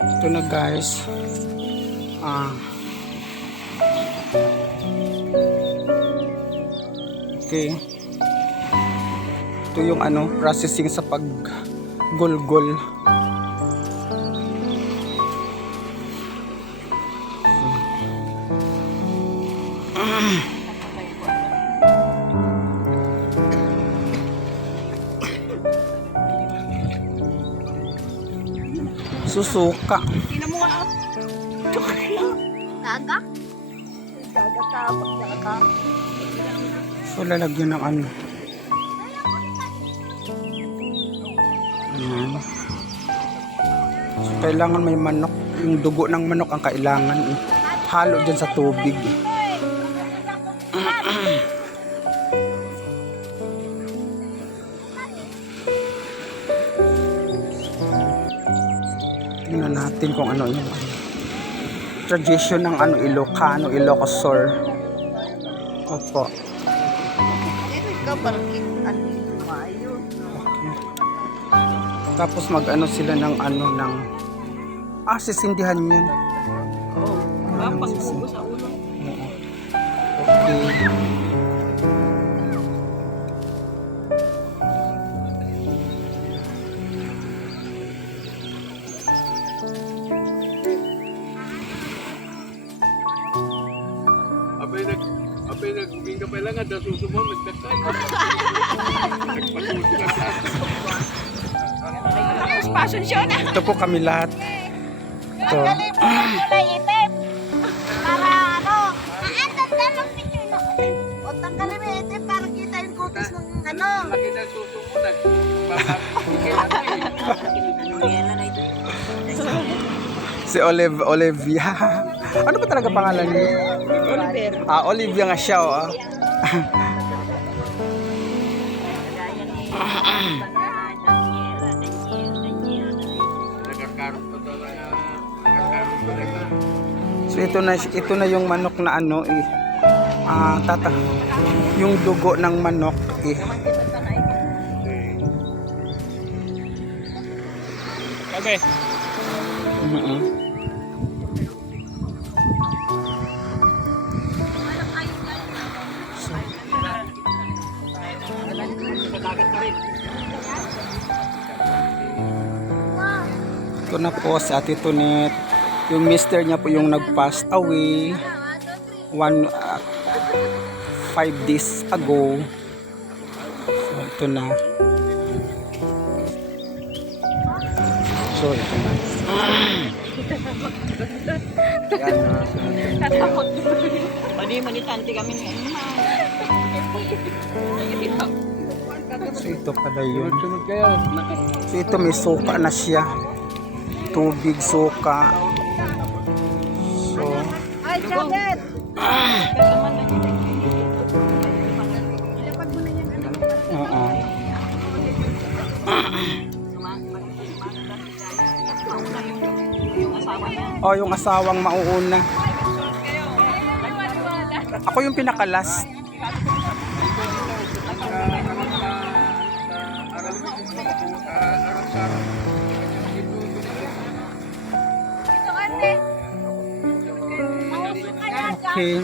Ito na guys. Okay. Ito yung processing sa paggulgol. Susuka. Tingnan mo nga. Gaga? Gaga ka, gaga. So lalagyan ng Ayan. So kailangan may manok. Yung dugo ng manok ang kailangan. Halo dyan sa tubig. Tingnan natin kung ano yung tradition ng Ilocano, Ilocosur. Opo. Ikaw parang mayo. Tapos sila ng sisindihan yan. Oo. Pagbugo sa ulo. Okay. Abay nagubing ka pala nga, dasusumon, nagtatay. Passion show na. Ito po kami lahat. Ito. Itim. Para dalawang picture na itim. O tanggalin mo itim para kita yung kutis ng Laki na susumunag. Si Olivia. Ano ba talaga pangalan niya? Oliver. Olivia nga siya. So ito na yung manok na yung dugo ng manok Okay. Ito na po si Ate Tonet. Yung mister niya po yung nag-pass away 5 days ago. So ito na. So ito na. Tatakot. Pwede manitante kami ngayon. So ito pala yun. Sunod kayo. So ito may suka na siya. Tubig, suka. So Ay, Janet! oo. Oh, yung asawang mauuna. Ako yung pinakalas. Okay.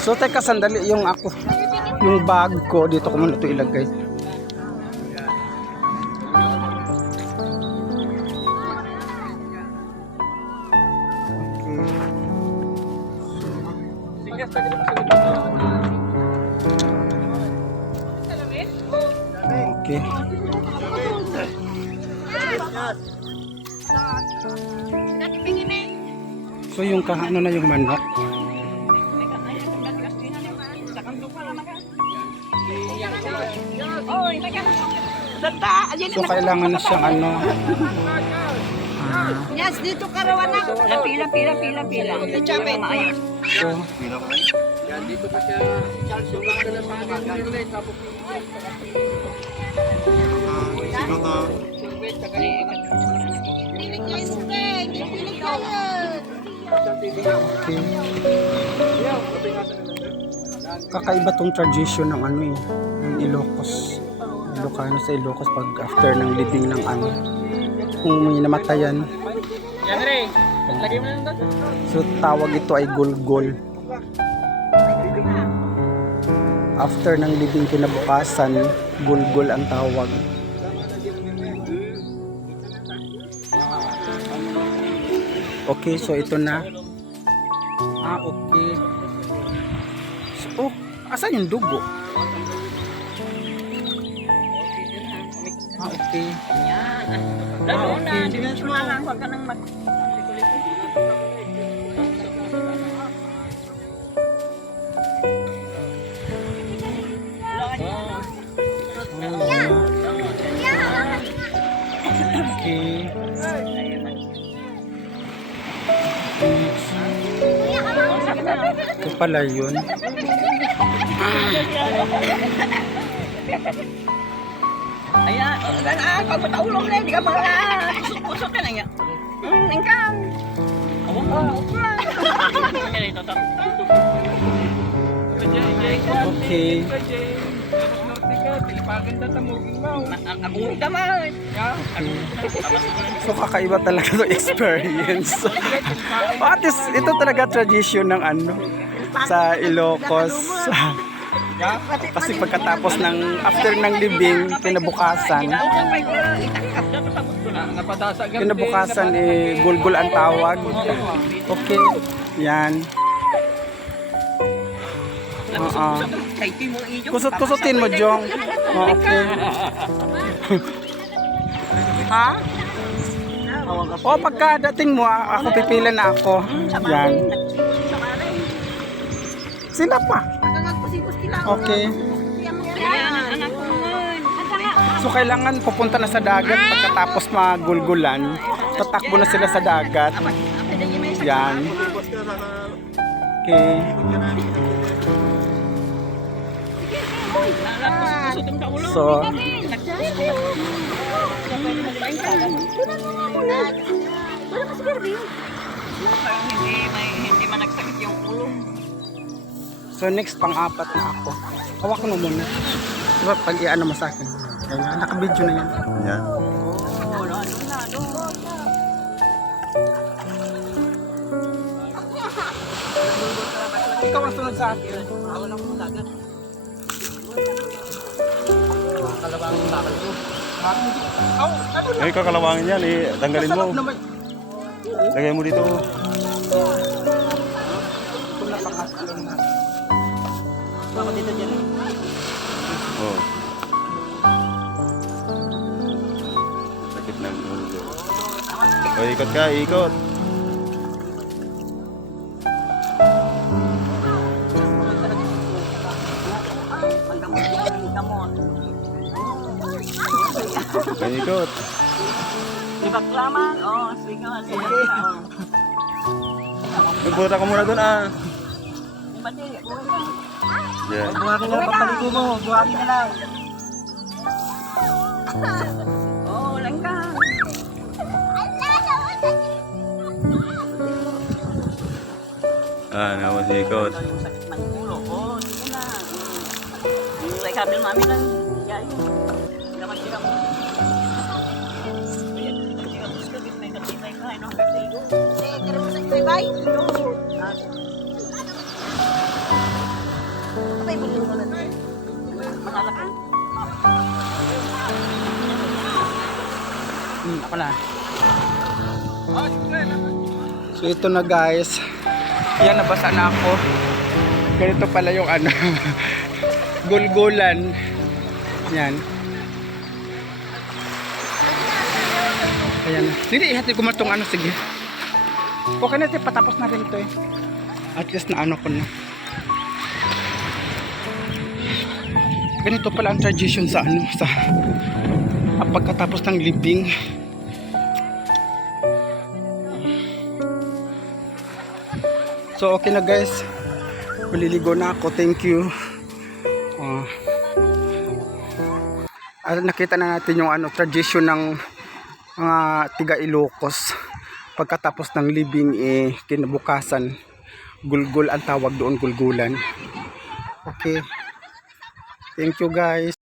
So teka sandali yung bag ko dito ko muna ito ilagay. Okay. So yung na yung manok. So kailangan na siyang Yes, dito karawan na. Pila. So Yan, dito pa siya, si Charles, yung mga na sa akin, nilay, tapos Pilig kayo, pilig kayo. Okay. Kakaiba tong tradition ng ano eh, ng Ilocos. Ilocano sa Ilocos pag after ng libing ng ano, kung may namatayan. Yan rin. Lagay mo lang doon. So tawag ito ay gulgol. After ng libing kinabukasan, gulgol ang tawag. Okay, so ito na. Okay. So, oh, asan yung dugo? Okay. Lalo na. Okay. Dinas mo na lang. Huwag ka nang mag... Okay. Ito pala yun. Ayan. Pag mataulong na, hindi ka mga kusot-kusot ka na nga. Ingkang. Awang ka. Okay. So kakaiba talaga to experience. At least ito talaga tradition ng ano sa Ilocos. Kasi pagkatapos ng after ng libing kinabukasan eh gulgol ang tawag. Okay. Yan. Kusot-kusutin mo, Jong. Oh, okay. Ha? O, pagkadating mo, ako pipila na ako. Yan. Sila pa. Okay. So, kailangan pupunta na sa dagat pagkatapos magulgulan. Tatakbo na sila sa dagat. Yan. Okay. So, hindi man nagsakit yung ulo. so next pang-apat na ako. Hawak mo muna. Diba pag i-ano mo sa akin? Yan, naka-video na yan. Yan. Ikaw ang sunod sa akin. Ako lang muna agad. Kalawangin bakal ko. Ano lang? Ay, kakalawangin yan. Tanggalin mo. Kasalap naman. Lagay mo dito. Ito na pangatlo na. Baka dito dyan. Oh. Sakit ng ulo. O, ikot ka, ikot. Ay, ikot. Ibak lamang. Oh, sige. Nagpunta ka muna doon, ah. Yan. Buhatin na lang papaligo mo. Buhatin na lang. Oh, langkang. Ah, nawas ikot. Yung sakit ng ulo. Oh, sige na. Like kabil mami lang. Yan. Naman sila mo. Ako na. So ito na guys. Yan, nabasa na ako. Ganito pala yung ano. Gulgulan. Yan. Ayan. Hindi, ihati ko matong ano. Sige. Okay na, patapos na rin ito eh. At least na ano ko na. Ganito pala ang tradition sa ano. Sa pagkatapos ng libing. So okay na guys. Maliligo na ako. Thank you. Nakita na natin yung ano tradition ng mga tiga Ilocos pagkatapos ng libing kinabukasan gulgul ang tawag doon, gulgulan. Okay, thank you guys.